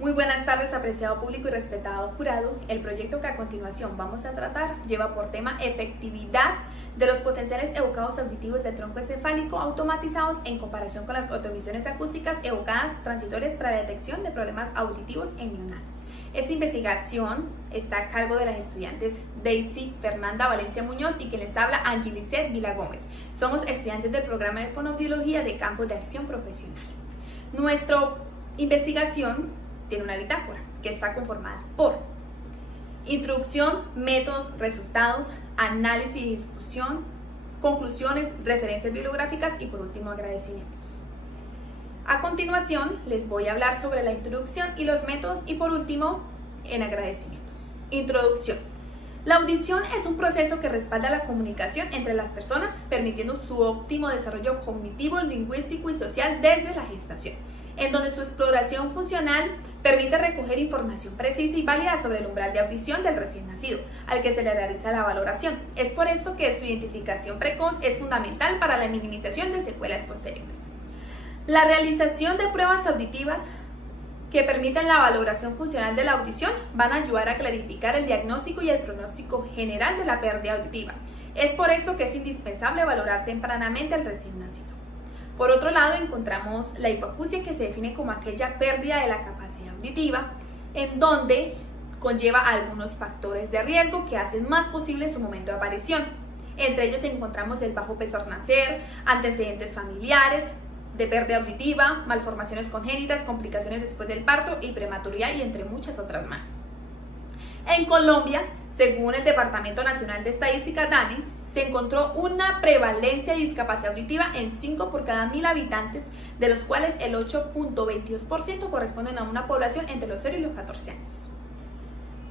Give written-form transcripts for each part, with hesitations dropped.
Muy buenas tardes, apreciado público y respetado jurado. El proyecto que a continuación vamos a tratar lleva por tema efectividad de los potenciales evocados auditivos del tronco encefálico automatizados en comparación con las autoemisiones acústicas evocadas transitorias para la detección de problemas auditivos en neonatos. Esta investigación está a cargo de las estudiantes Daisy Fernanda Valencia Muñoz y quien les habla Angelicet Vila Gómez. Somos estudiantes del programa de fonoaudiología de Campos de Acción Profesional. Nuestra investigación tiene una bitácora que está conformada por introducción, métodos, resultados, análisis y discusión, conclusiones, referencias bibliográficas y por último agradecimientos. A continuación les voy a hablar sobre la introducción y los métodos y por último en agradecimientos. Introducción. La audición es un proceso que respalda la comunicación entre las personas, permitiendo su óptimo desarrollo cognitivo, lingüístico y social desde la gestación, en donde su exploración funcional permite recoger información precisa y válida sobre el umbral de audición del recién nacido, al que se le realiza la valoración. Es por esto que su identificación precoz es fundamental para la minimización de secuelas posteriores. La realización de pruebas auditivas que permiten la valoración funcional de la audición van a ayudar a clarificar el diagnóstico y el pronóstico general de la pérdida auditiva. Es por esto que es indispensable valorar tempranamente al recién nacido. Por otro lado, encontramos la hipoacusia, que se define como aquella pérdida de la capacidad auditiva, en donde conlleva algunos factores de riesgo que hacen más posible su momento de aparición. Entre ellos encontramos el bajo peso al nacer, antecedentes familiares de pérdida auditiva, malformaciones congénitas, complicaciones después del parto y prematuridad, y entre muchas otras más. En Colombia, según el Departamento Nacional de Estadística, DANE, se encontró una prevalencia de discapacidad auditiva en 5 por cada 1000 habitantes, de los cuales el 8.22% corresponden a una población entre los 0 y los 14 años.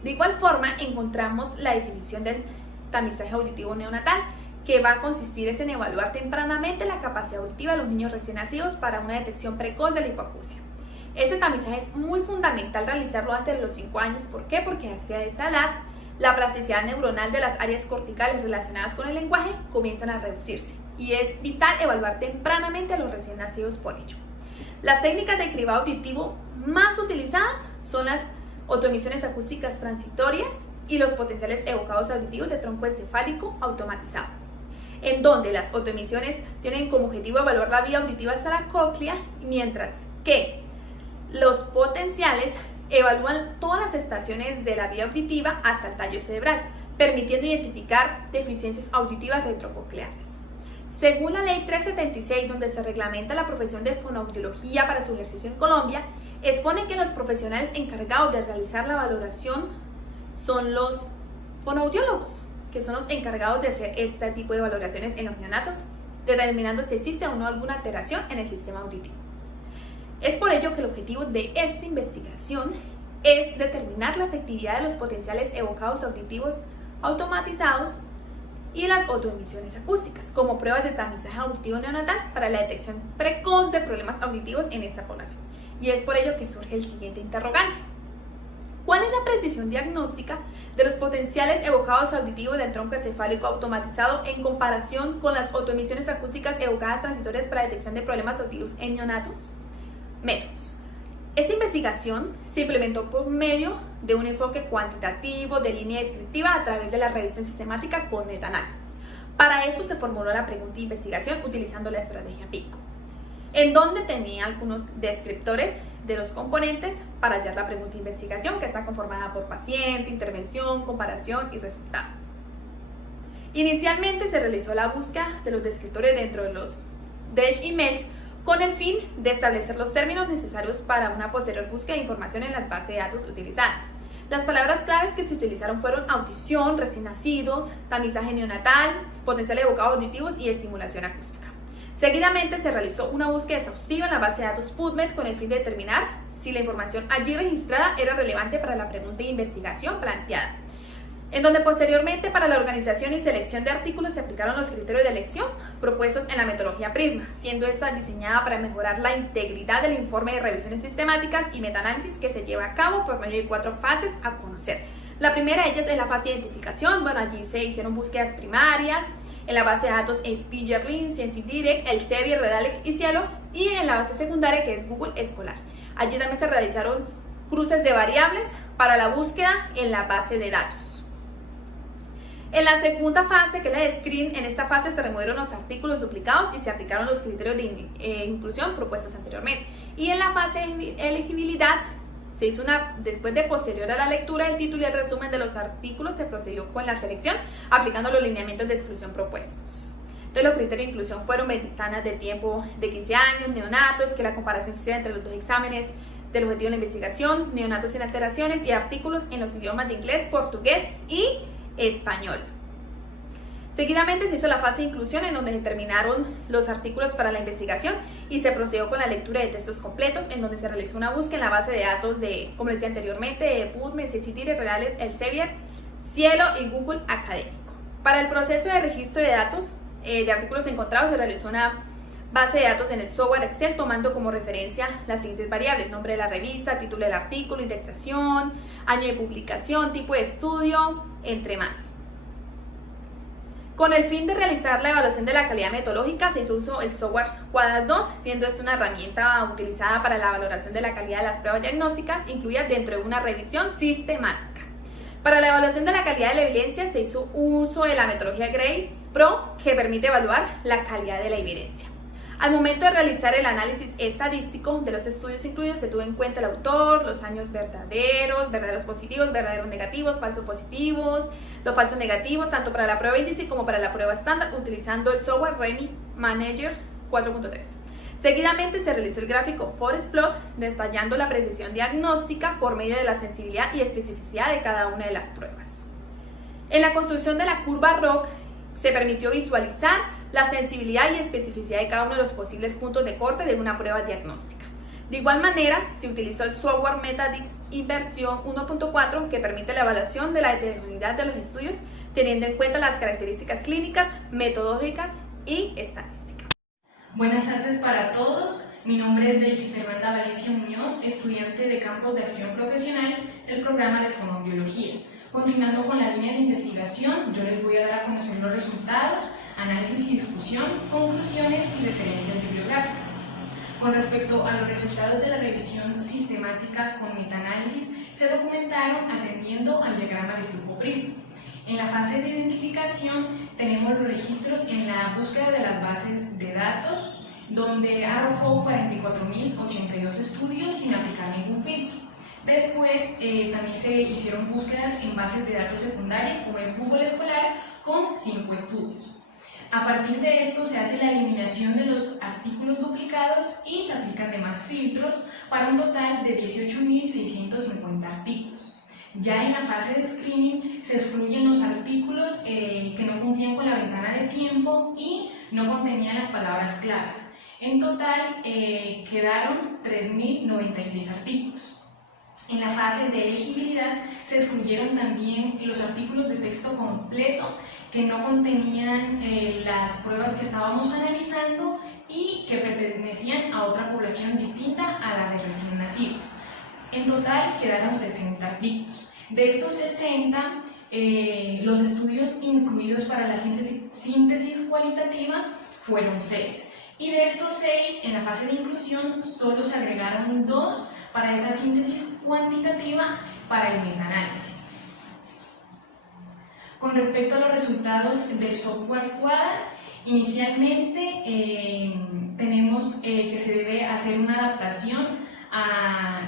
De igual forma, encontramos la definición del tamizaje auditivo neonatal, que va a consistir en evaluar tempranamente la capacidad auditiva de los niños recién nacidos para una detección precoz de la hipoacusia. Este tamizaje es muy fundamental realizarlo antes de los 5 años. ¿Por qué? Porque hacia esa edad la plasticidad neuronal de las áreas corticales relacionadas con el lenguaje comienzan a reducirse y es vital evaluar tempranamente a los recién nacidos por ello. Las técnicas de cribado auditivo más utilizadas son las autoemisiones acústicas transitorias y los potenciales evocados auditivos de tronco encefálico automatizado, en donde las autoemisiones tienen como objetivo evaluar la vía auditiva hasta la cóclea, mientras que los potenciales evalúan todas las estaciones de la vía auditiva hasta el tallo cerebral, permitiendo identificar deficiencias auditivas retrococleares. Según la Ley 376, donde se reglamenta la profesión de fonoaudiología para su ejercicio en Colombia, expone que los profesionales encargados de realizar la valoración son los fonoaudiólogos, que son los encargados de hacer este tipo de valoraciones en los neonatos, determinando si existe o no alguna alteración en el sistema auditivo. Es por ello que el objetivo de esta investigación es determinar la efectividad de los potenciales evocados auditivos automatizados y las autoemisiones acústicas como pruebas de tamizaje auditivo neonatal para la detección precoz de problemas auditivos en esta población. Y es por ello que surge el siguiente interrogante: ¿cuál es la precisión diagnóstica de los potenciales evocados auditivos del tronco encefálico automatizado en comparación con las autoemisiones acústicas evocadas transitorias para detección de problemas auditivos en neonatos? Métodos. Esta investigación se implementó por medio de un enfoque cuantitativo de línea descriptiva a través de la revisión sistemática con metaanálisis. Para esto se formuló la pregunta de investigación utilizando la estrategia PICO, en donde tenía algunos descriptores de los componentes para hallar la pregunta de investigación, que está conformada por paciente, intervención, comparación y resultado. Inicialmente se realizó la búsqueda de los descriptores dentro de los DESH y MESH con el fin de establecer los términos necesarios para una posterior búsqueda de información en las bases de datos utilizadas. Las palabras claves que se utilizaron fueron audición, recién nacidos, tamizaje neonatal, potenciales evocados auditivos y estimulación acústica. Seguidamente se realizó una búsqueda exhaustiva en la base de datos PubMed con el fin de determinar si la información allí registrada era relevante para la pregunta de investigación planteada, en donde posteriormente para la organización y selección de artículos se aplicaron los criterios de elección propuestos en la metodología Prisma, siendo esta diseñada para mejorar la integridad del informe de revisiones sistemáticas y metaanálisis que se lleva a cabo por medio de 4 fases a conocer. La primera de ellas es la fase de identificación. Allí se hicieron búsquedas primarias, en la base de datos Speakerlink, ScienceDirect, Elsevier, Redalet y Cielo, y en la base secundaria que es Google Escolar. Allí también se realizaron cruces de variables para la búsqueda en la base de datos. En la segunda fase, que es la de screen, en esta fase se removieron los artículos duplicados y se aplicaron los criterios de inclusión propuestos anteriormente. Y en la fase de elegibilidad, se hizo después de posterior a la lectura del título y el resumen de los artículos, se procedió con la selección aplicando los lineamientos de exclusión propuestos. Entonces los criterios de inclusión fueron ventanas de tiempo de 15 años, neonatos, que la comparación se hiciera entre los dos exámenes del objetivo de la investigación, neonatos sin alteraciones y artículos en los idiomas de inglés, portugués y español. Seguidamente se hizo la fase de inclusión, en donde se terminaron los artículos para la investigación y se procedió con la lectura de textos completos, en donde se realizó una búsqueda en la base de datos de, como decía anteriormente, de PubMed, CCTIR, Elsevier, Cielo y Google Académico. Para el proceso de registro de datos de artículos encontrados, se realizó una base de datos en el software Excel, tomando como referencia las siguientes variables: nombre de la revista, título del artículo, indexación, año de publicación, tipo de estudio, entre más. Con el fin de realizar la evaluación de la calidad metodológica, se hizo uso del software Quadas 2, siendo esta una herramienta utilizada para la valoración de la calidad de las pruebas diagnósticas, incluida dentro de una revisión sistemática. Para la evaluación de la calidad de la evidencia, se hizo uso de la metodología Gray Pro, que permite evaluar la calidad de la evidencia. Al momento de realizar el análisis estadístico de los estudios incluidos, se tuvo en cuenta el autor, los años verdaderos, verdaderos positivos, verdaderos negativos, falsos positivos, los falsos negativos, tanto para la prueba índice como para la prueba estándar, utilizando el software REMI Manager 4.3. Seguidamente se realizó el gráfico Forest Plot, detallando la precisión diagnóstica por medio de la sensibilidad y especificidad de cada una de las pruebas. En la construcción de la curva ROC, se permitió visualizar la sensibilidad y especificidad de cada uno de los posibles puntos de corte de una prueba diagnóstica. De igual manera, se utilizó el software Metadix versión 1.4, que permite la evaluación de la heterogeneidad de los estudios, teniendo en cuenta las características clínicas, metodológicas y estadísticas. Buenas tardes para todos. Mi nombre es Daisy Fernanda Valencia Muñoz, estudiante de Campos de Acción Profesional del programa de Fonoaudiología. Continuando con la línea de investigación, yo les voy a dar a conocer los resultados, análisis y discusión, conclusiones y referencias bibliográficas. Con respecto a los resultados de la revisión sistemática con metaanálisis, se documentaron atendiendo al diagrama de flujo Prisma. En la fase de identificación tenemos los registros en la búsqueda de las bases de datos, donde arrojó 44.082 estudios sin aplicar ningún filtro. Después también se hicieron búsquedas en bases de datos secundarias, como es Google Escolar, con 5 estudios. A partir de esto se hace la eliminación de los artículos duplicados y se aplican demás filtros para un total de 18.650 artículos. Ya en la fase de screening se excluyen los artículos que no cumplían con la ventana de tiempo y no contenían las palabras claves. En total quedaron 3.096 artículos. En la fase de elegibilidad se excluyeron también los artículos de texto completo que no contenían las pruebas que estábamos analizando y que pertenecían a otra población distinta a la de recién nacidos. En total quedaron 60 artículos. De estos 60, los estudios incluidos para la síntesis cualitativa fueron 6. Y de estos 6, en la fase de inclusión solo se agregaron 2 para esa síntesis cuantitativa para el metaanálisis. Con respecto a los resultados del software Quadas, inicialmente tenemos que se debe hacer una adaptación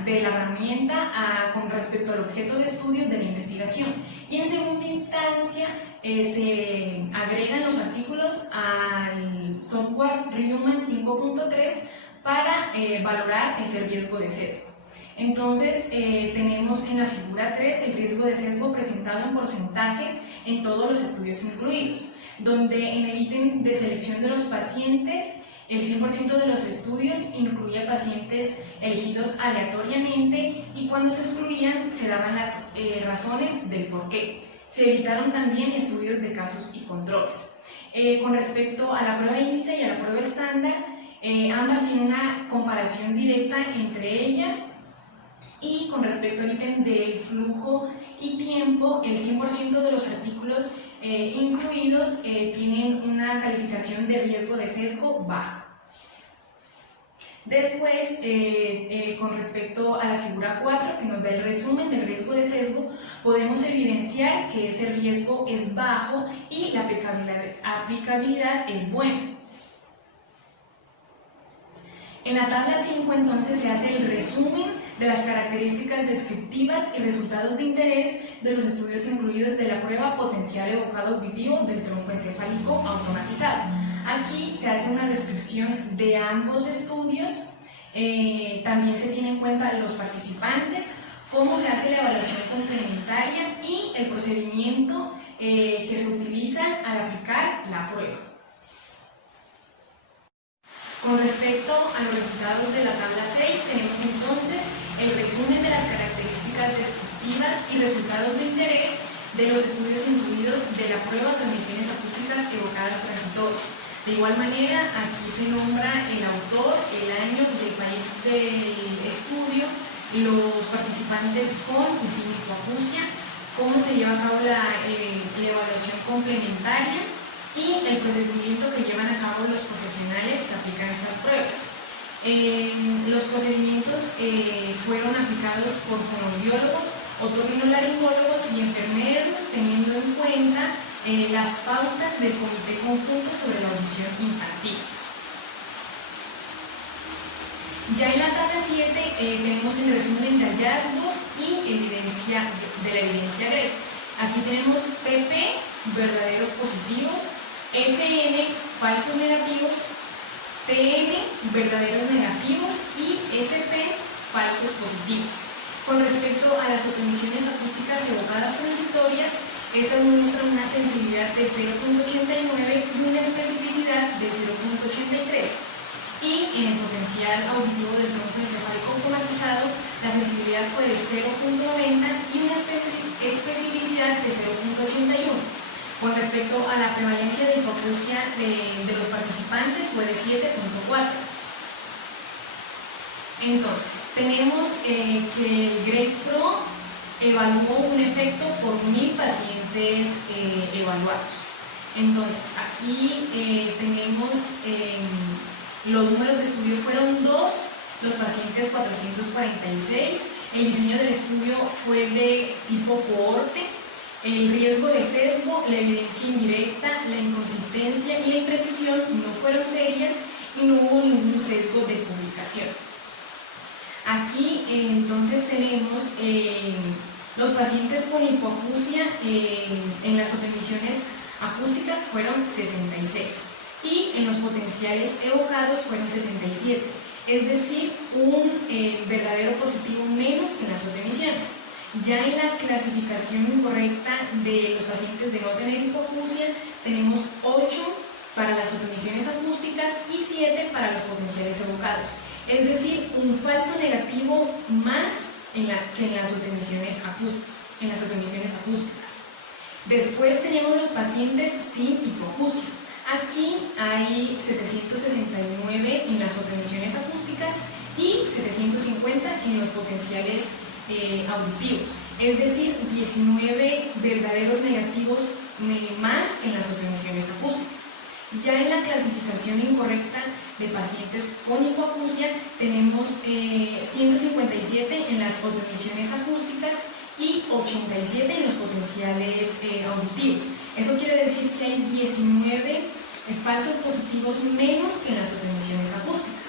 de la herramienta con respecto al objeto de estudio de la investigación, y en segunda instancia se agregan los artículos al software Reumann 5.3 para valorar ese riesgo de sesgo. Entonces tenemos en la figura 3 el riesgo de sesgo presentado en porcentajes en todos los estudios incluidos, donde en el ítem de selección de los pacientes el 100% de los estudios incluía pacientes elegidos aleatoriamente, y cuando se excluían se daban las razones del por qué. Se evitaron también estudios de casos y controles. Con respecto a la prueba índice y a la prueba estándar, ambas tienen una comparación directa entre ellas, y con respecto al ítem del flujo y tiempo, el 100% de los artículos incluidos tienen una calificación de riesgo de sesgo bajo. Después, con respecto a la figura 4, que nos da el resumen del riesgo de sesgo, podemos evidenciar que ese riesgo es bajo y la aplicabilidad es buena. En la tabla 5, entonces, se hace el resumen de las características descriptivas y resultados de interés de los estudios incluidos de la prueba potencial evocado auditivo del tronco encefálico automatizado. Aquí se hace una descripción de ambos estudios, también se tiene en cuenta los participantes, cómo se hace la evaluación complementaria y el procedimiento que se utiliza al aplicar la prueba. Con respecto a los resultados de la tabla 6, tenemos entonces el resumen de las características descriptivas y resultados de interés de los estudios incluidos de la prueba de emisiones acústicas evocadas transitorias. De igual manera, aquí se nombra el autor, el año y el país del estudio, los participantes con y sin hipoacusia, cómo se lleva a cabo la evaluación complementaria y el procedimiento que llevan a cabo los profesionales que aplican estas pruebas. Los procedimientos fueron aplicados por fonoaudiólogos, otorrinolaringólogos y enfermeros, teniendo en cuenta las pautas del Comité Conjunto sobre la Audición Infantil. Ya en la tabla 7 tenemos el resumen de hallazgos y de la evidencia GRED. Aquí tenemos TP, verdaderos positivos, FN, falsos negativos, TN, verdaderos negativos y FP, falsos positivos. Con respecto a las autoemisiones acústicas evocadas transitorias, estas muestran una sensibilidad de 0.89 y una especificidad de 0.83. Y en el potencial auditivo del tronco encefálico automatizado, la sensibilidad fue de 0.90 y una especificidad de 0.81. Con respecto a la prevalencia de hipoacusia de los participantes fue de 7.4. Entonces, tenemos que el GRED Pro evaluó un efecto por 1000 pacientes evaluados. Entonces, aquí tenemos los números de estudio fueron 2, los pacientes 446, el diseño del estudio fue de tipo cohorte, el riesgo de sesgo, la evidencia indirecta, la inconsistencia y la imprecisión no fueron serias y no hubo ningún sesgo de publicación. Aquí entonces tenemos los pacientes con hipoacusia en las autoemisiones acústicas fueron 66 y en los potenciales evocados fueron 67, es decir, un verdadero positivo menos que en las autoemisiones. Ya en la clasificación incorrecta de los pacientes de no tener hipoacusia tenemos 8 para las autoemisiones acústicas y 7 para los potenciales evocados, es decir, un falso negativo más que en las autoemisiones acústicas. Después tenemos los pacientes sin hipoacusia. Aquí hay 769 en las autoemisiones acústicas y 750 en los potenciales auditivos, es decir, 19 verdaderos negativos más en las autoemisiones acústicas. Ya en la clasificación incorrecta de pacientes con hipoacusia tenemos 157 en las autoemisiones acústicas y 87 en los potenciales auditivos. Eso quiere decir que hay 19 falsos positivos menos que en las autoemisiones acústicas.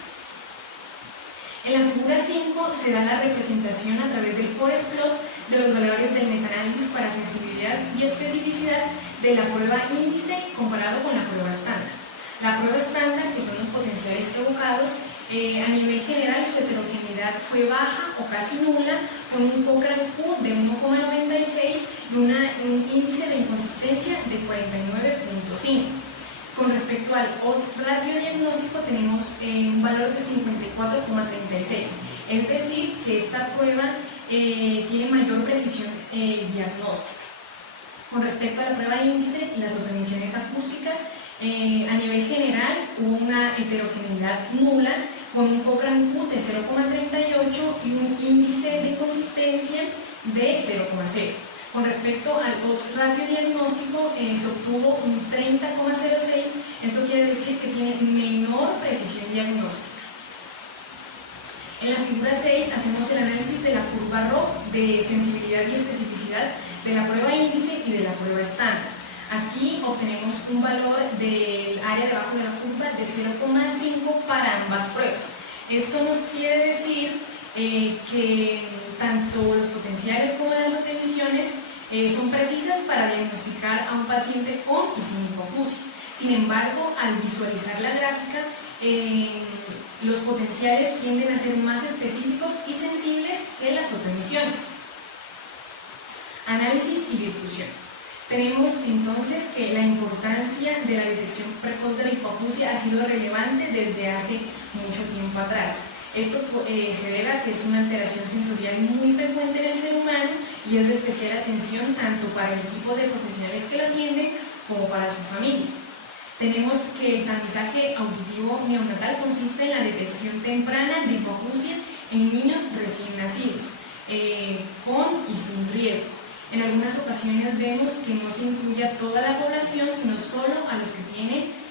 En la figura 5 se da la representación a través del forest plot de los valores del metaanálisis para sensibilidad y especificidad de la prueba índice comparado con la prueba estándar. La prueba estándar, que son los potenciales evocados, a nivel general su heterogeneidad fue baja o casi nula, con un Cochrane Q de 1,96 y un índice de inconsistencia de 49.5. Con respecto al odds ratio diagnóstico tenemos un valor de 54,36, es decir, que esta prueba tiene mayor precisión diagnóstica. Con respecto a la prueba índice, las autoemisiones acústicas, a nivel general hubo una heterogeneidad nula con un Cochrane Q de 0,38 y un índice de consistencia de 0,0. Con respecto al odds ratio diagnóstico, se obtuvo un 30,06, esto quiere decir que tiene menor precisión diagnóstica. En la figura 6 hacemos el análisis de la curva ROC de sensibilidad y especificidad de la prueba índice y de la prueba estándar. Aquí obtenemos un valor del área debajo de la curva de 0,5 para ambas pruebas. Esto nos quiere decir que tanto los potenciales como las autoemisiones son precisas para diagnosticar a un paciente con y sin hipoacusia. Sin embargo, al visualizar la gráfica, los potenciales tienden a ser más específicos y sensibles que las autoemisiones. Análisis y discusión. Tenemos entonces que la importancia de la detección precoz de la hipoacusia ha sido relevante desde hace mucho tiempo atrás. Esto se debe a que es una alteración sensorial muy frecuente en el ser humano y es de especial atención tanto para el equipo de profesionales que lo atienden como para su familia. Tenemos que el tamizaje auditivo neonatal consiste en la detección temprana de hipoacusia en niños recién nacidos, con y sin riesgo. En algunas ocasiones vemos que no se incluye a toda la población, sino solo a los que tienen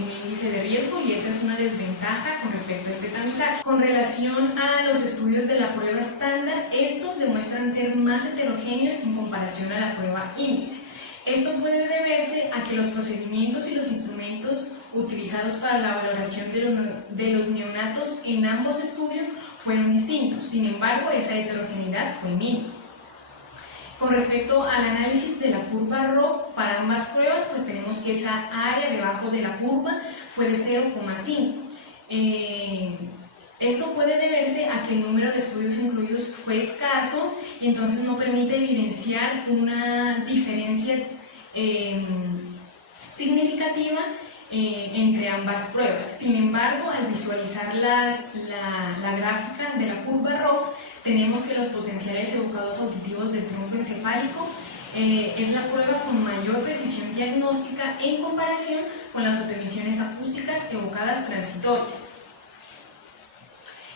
un índice de riesgo, y esa es una desventaja con respecto a este tamizaje. Con relación a los estudios de la prueba estándar, estos demuestran ser más heterogéneos en comparación a la prueba índice. Esto puede deberse a que los procedimientos y los instrumentos utilizados para la valoración de los neonatos en ambos estudios fueron distintos. Sin embargo, esa heterogeneidad fue mínima. Con respecto al análisis de la curva ROC para ambas pruebas, pues tenemos que esa área debajo de la curva fue de 0,5. Esto puede deberse a que el número de estudios incluidos fue escaso y entonces no permite evidenciar una diferencia significativa entre ambas pruebas. Sin embargo, al visualizar la gráfica de la curva ROC, tenemos que los potenciales evocados auditivos del tronco encefálico es la prueba con mayor precisión diagnóstica en comparación con las autoemisiones acústicas evocadas transitorias.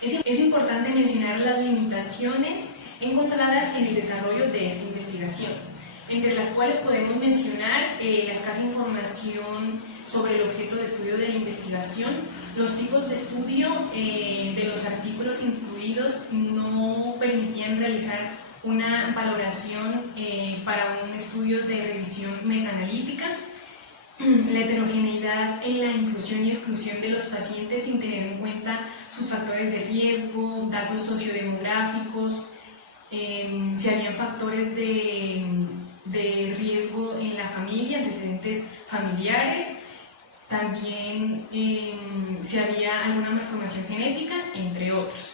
Es importante mencionar las limitaciones encontradas en el desarrollo de esta investigación, entre las cuales podemos mencionar la escasa información sobre el objeto de estudio de la investigación. Los tipos de estudio de los artículos incluidos no permitían realizar una valoración para un estudio de revisión metaanalítica. La heterogeneidad en la inclusión y exclusión de los pacientes sin tener en cuenta sus factores de riesgo, datos sociodemográficos, si habían factores de riesgo en la familia, antecedentes familiares, también si había alguna malformación genética, entre otros.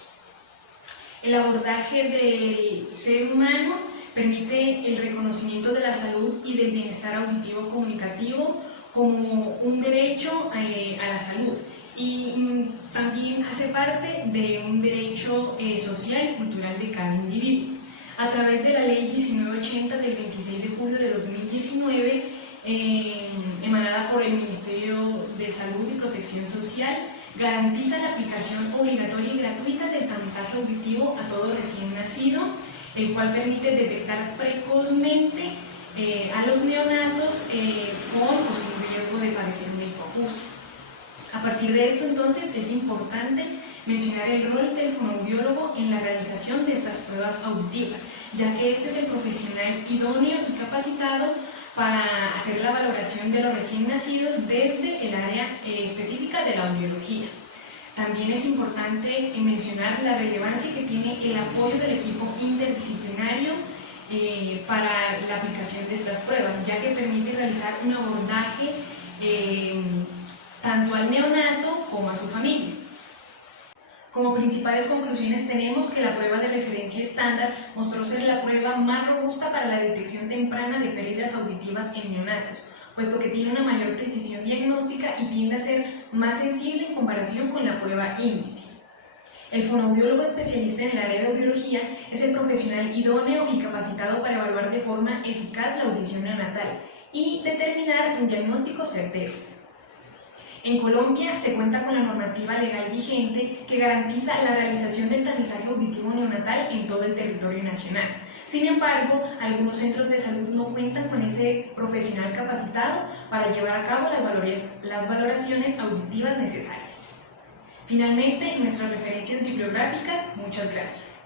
El abordaje del ser humano permite el reconocimiento de la salud y del bienestar auditivo comunicativo como un derecho a la salud, y también hace parte de un derecho social y cultural de cada individuo. A través de la Ley 1980 del 26 de julio de 2019, emanada por el Ministerio de Salud y Protección Social, garantiza la aplicación obligatoria y gratuita del tamizaje auditivo a todo recién nacido, el cual permite detectar precozmente a los neonatos con o sin riesgo de padecer una hipoacusia. A partir de esto, entonces, es importante mencionar el rol del fonoaudiólogo en la realización de estas pruebas auditivas, ya que este es el profesional idóneo y capacitado para hacer la valoración de los recién nacidos desde el área específica de la audiología. También es importante mencionar la relevancia que tiene el apoyo del equipo interdisciplinario para la aplicación de estas pruebas, ya que permite realizar un abordaje tanto al neonato como a su familia. Como principales conclusiones tenemos que la prueba de referencia estándar mostró ser la prueba más robusta para la detección temprana de pérdidas auditivas en neonatos, puesto que tiene una mayor precisión diagnóstica y tiende a ser más sensible en comparación con la prueba índice. El fonoaudiólogo especialista en el área de audiología es el profesional idóneo y capacitado para evaluar de forma eficaz la audición neonatal y determinar un diagnóstico certero. En Colombia se cuenta con la normativa legal vigente que garantiza la realización del tamizaje auditivo neonatal en todo el territorio nacional. Sin embargo, algunos centros de salud no cuentan con ese profesional capacitado para llevar a cabo las valoraciones auditivas necesarias. Finalmente, nuestras referencias bibliográficas, muchas gracias.